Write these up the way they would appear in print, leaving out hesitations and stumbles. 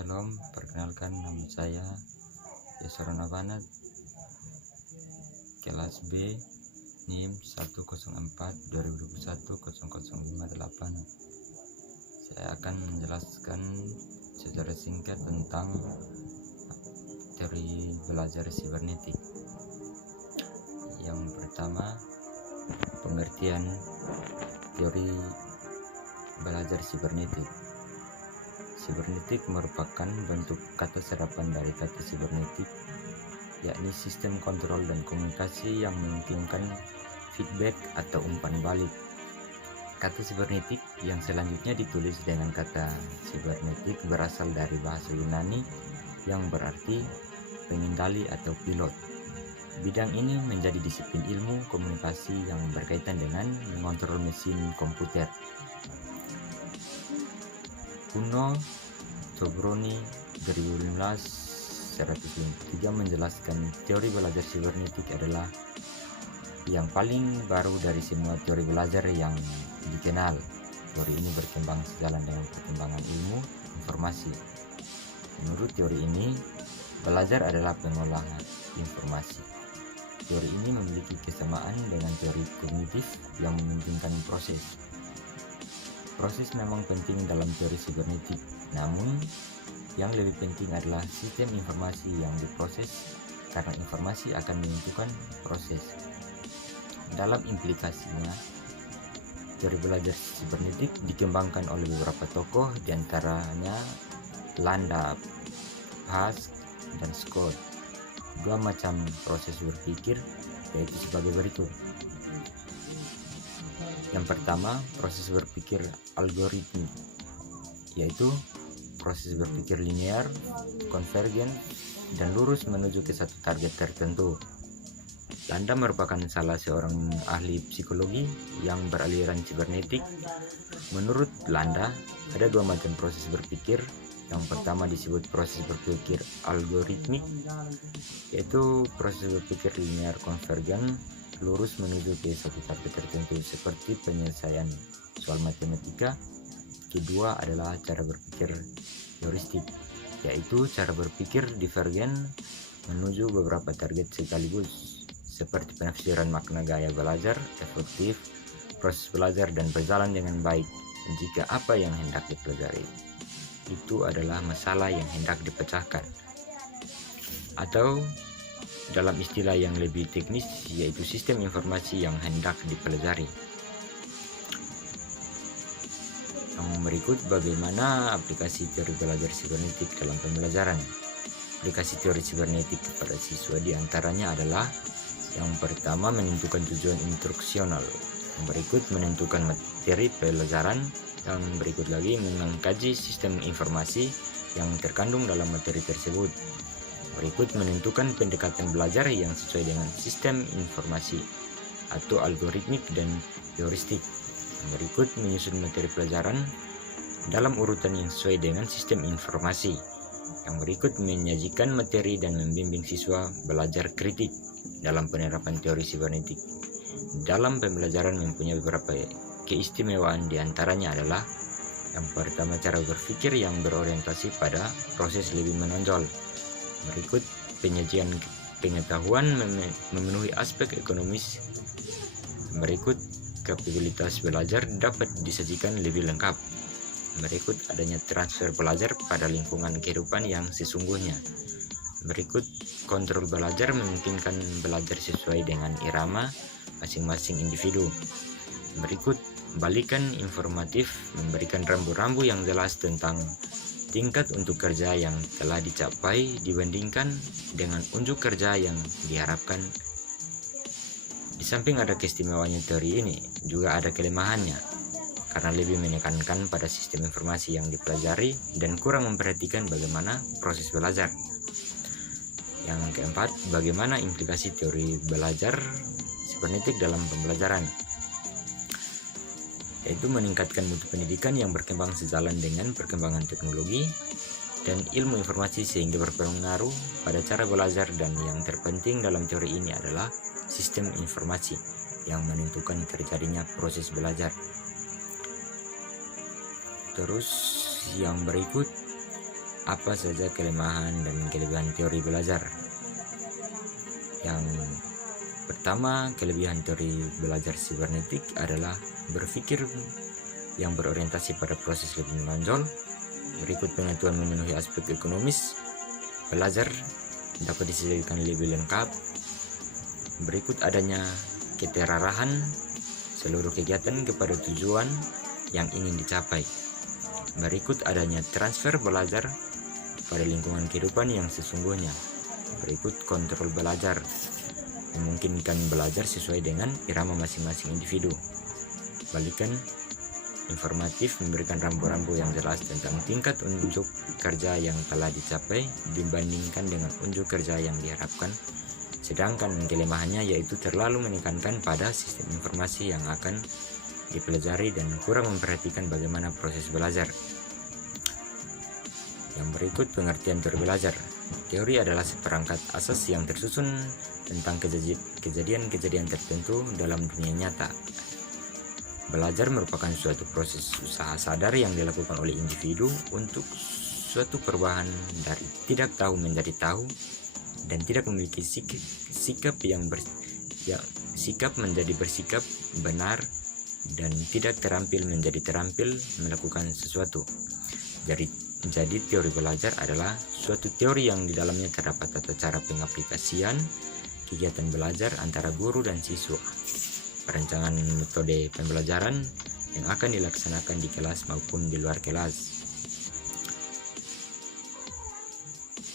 Shalom, perkenalkan nama saya Yesron Abanat, kelas B, NIM 104-2021-0058. Saya akan menjelaskan secara singkat tentang teori belajar sibernetik. Yang pertama, pengertian teori belajar sibernetik. Sibernetik merupakan bentuk kata serapan dari kata sibernetik, yakni sistem kontrol dan komunikasi yang memungkinkan feedback atau umpan balik. Kata sibernetik yang selanjutnya ditulis dengan kata sibernetik berasal dari bahasa Yunani yang berarti pengendali atau pilot. Bidang ini menjadi disiplin ilmu komunikasi yang berkaitan dengan mengontrol mesin komputer. Kuno Tobroni 2015-153 menjelaskan teori belajar sibernetik adalah yang paling baru dari semua teori belajar yang dikenal. Teori ini berkembang sejalan dengan perkembangan ilmu informasi. Menurut teori ini, belajar adalah pengolahan informasi. Teori ini memiliki kesamaan dengan teori kognitif yang mementingkan proses. Proses memang penting dalam teori sibernetik, namun yang lebih penting adalah sistem informasi yang diproses, karena informasi akan menentukan proses. Dalam implikasinya, teori belajar sibernetik dikembangkan oleh beberapa tokoh, diantaranya Landa, Haas, dan Scott. Dua macam proses berpikir, yaitu sebagai berikut. Yang pertama, proses berpikir algoritmik, yaitu proses berpikir linear, konvergen, dan lurus menuju ke satu target tertentu. Landa merupakan salah seorang ahli psikologi yang beraliran sibernetik. Menurut Landa, ada dua macam proses berpikir. Yang pertama disebut proses berpikir algoritmik, yaitu proses berpikir linear konvergen, lurus menuju ke satu target tertentu seperti penyelesaian soal matematika. Kedua adalah cara berpikir heuristik, yaitu cara berpikir divergen menuju beberapa target sekaligus seperti penafsiran makna gaya belajar efektif, proses belajar dan berjalan dengan baik jika apa yang hendak dipelajari itu adalah masalah yang hendak dipecahkan, atau dalam istilah yang lebih teknis yaitu sistem informasi yang hendak dipelajari. Yang berikut bagaimana aplikasi teori belajar sibernetik dalam pembelajaran. Aplikasi teori sibernetik kepada siswa diantaranya adalah: yang pertama, menentukan tujuan instruksional. Yang berikut, menentukan materi pelajaran. Yang berikut lagi, mengkaji sistem informasi yang terkandung dalam materi tersebut. Berikut, menentukan pendekatan belajar yang sesuai dengan sistem informasi atau algoritmik dan heuristik. Berikut, menyusun materi pelajaran dalam urutan yang sesuai dengan sistem informasi. Yang berikut, menyajikan materi dan membimbing siswa belajar kritik dalam penerapan teori sibernetik. Dalam pembelajaran mempunyai beberapa keistimewaan, diantaranya adalah: yang pertama, cara berpikir yang berorientasi pada proses lebih menonjol. Berikut, penyajian pengetahuan memenuhi aspek ekonomis. Berikut, kapabilitas belajar dapat disajikan lebih lengkap. Berikut, adanya transfer belajar pada lingkungan kehidupan yang sesungguhnya. Berikut, kontrol belajar memungkinkan belajar sesuai dengan irama masing-masing individu. Berikut, balikan informatif memberikan rambu-rambu yang jelas tentang tingkat untuk kerja yang telah dicapai dibandingkan dengan unjuk kerja yang diharapkan. Di samping ada keistimewaannya teori ini, juga ada kelemahannya, karena lebih menekankan pada sistem informasi yang dipelajari dan kurang memperhatikan bagaimana proses belajar. Yang keempat, bagaimana implikasi teori belajar sibernetik dalam pembelajaran, yaitu meningkatkan mutu pendidikan yang berkembang sejalan dengan perkembangan teknologi dan ilmu informasi sehingga berpengaruh pada cara belajar. Dan yang terpenting dalam teori ini adalah sistem informasi yang menentukan terjadinya proses belajar. Terus yang berikut, apa saja kelemahan dan kelebihan teori belajar. Yang pertama, kelebihan teori belajar sibernetik adalah berpikir yang berorientasi pada proses lebih menonjol. Berikut pengetahuan memenuhi aspek ekonomis belajar dapat disediakan lebih lengkap. Berikut adanya keterarahan seluruh kegiatan kepada tujuan yang ingin dicapai. Berikut adanya transfer belajar pada lingkungan kehidupan yang sesungguhnya. Berikut kontrol belajar, memungkinkan belajar sesuai dengan irama masing-masing individu. Balikan informatif, memberikan rambu-rambu yang jelas tentang tingkat unjuk kerja yang telah dicapai dibandingkan dengan unjuk kerja yang diharapkan. Sedangkan kelemahannya yaitu terlalu menekankan pada sistem informasi yang akan dipelajari dan kurang memperhatikan bagaimana proses belajar. Yang berikut pengertian teori belajar. Teori adalah seperangkat asas yang tersusun tentang kejadian-kejadian tertentu dalam dunia nyata. Belajar merupakan suatu proses usaha sadar yang dilakukan oleh individu untuk suatu perubahan dari tidak tahu menjadi tahu dan tidak memiliki sikap menjadi bersikap benar dan tidak terampil menjadi terampil melakukan sesuatu. Jadi teori belajar adalah suatu teori yang di dalamnya terdapat tata cara pengaplikasian kegiatan belajar antara guru dan siswa, perencanaan metode pembelajaran yang akan dilaksanakan di kelas maupun di luar kelas.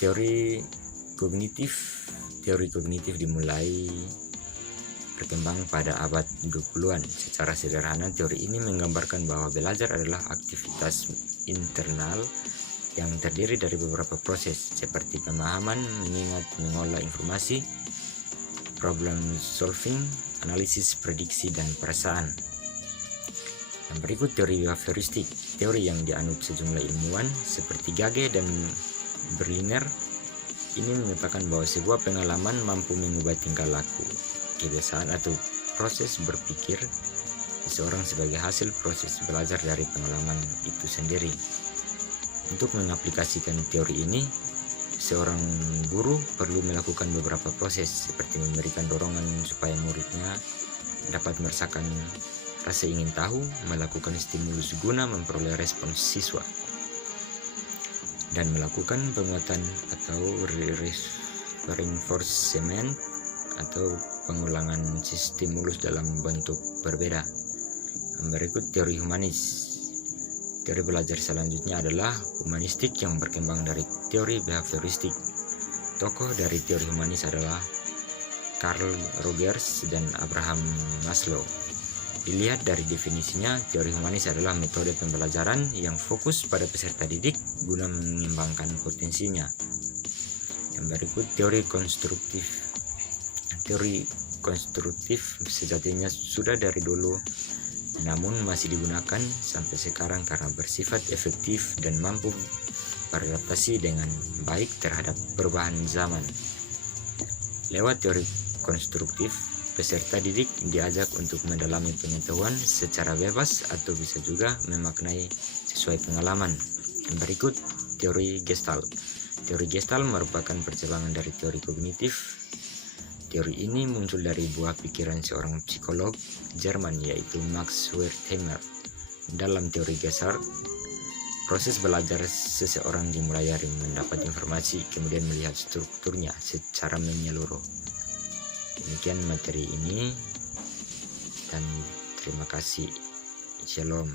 Teori kognitif dimulai berkembang pada abad 20-an. Secara sederhana, teori ini menggambarkan bahwa belajar adalah aktivitas internal yang terdiri dari beberapa proses seperti pemahaman, mengingat, mengolah informasi, problem solving, analisis, prediksi, dan perasaan. Yang berikut teori behavioristik, teori yang dianut sejumlah ilmuwan seperti Gage dan Berliner. Ini menyatakan bahwa sebuah pengalaman mampu mengubah tingkah laku, kebiasaan atau proses berpikir seseorang sebagai hasil proses belajar dari pengalaman itu sendiri. Untuk mengaplikasikan teori ini, seorang guru perlu melakukan beberapa proses seperti memberikan dorongan supaya muridnya dapat merasakan rasa ingin tahu, melakukan stimulus guna memperoleh respons siswa, dan melakukan penguatan atau reinforcement atau pengulangan stimulus dalam bentuk berbeda. Berikut teori humanis. Teori belajar selanjutnya adalah humanistik yang berkembang dari teori behavioristik. Tokoh dari teori humanis adalah Carl Rogers dan Abraham Maslow. Dilihat dari definisinya, teori humanis adalah metode pembelajaran yang fokus pada peserta didik guna mengembangkan potensinya. Yang berikut teori konstruktif. Teori konstruktif sejatinya sudah dari dulu, namun masih digunakan sampai sekarang karena bersifat efektif dan mampu beradaptasi dengan baik terhadap perubahan zaman. Lewat teori konstruktif, peserta didik diajak untuk mendalami pengetahuan secara bebas atau bisa juga memaknai sesuai pengalaman. Berikut teori Gestalt. Teori Gestalt merupakan perkembangan dari teori kognitif. Teori ini muncul dari buah pikiran seorang psikolog Jerman yaitu Max Wertheimer. Dalam teori Gestalt, proses belajar seseorang dimulai dari mendapat informasi kemudian melihat strukturnya secara menyeluruh. Demikian materi ini dan terima kasih. Shalom.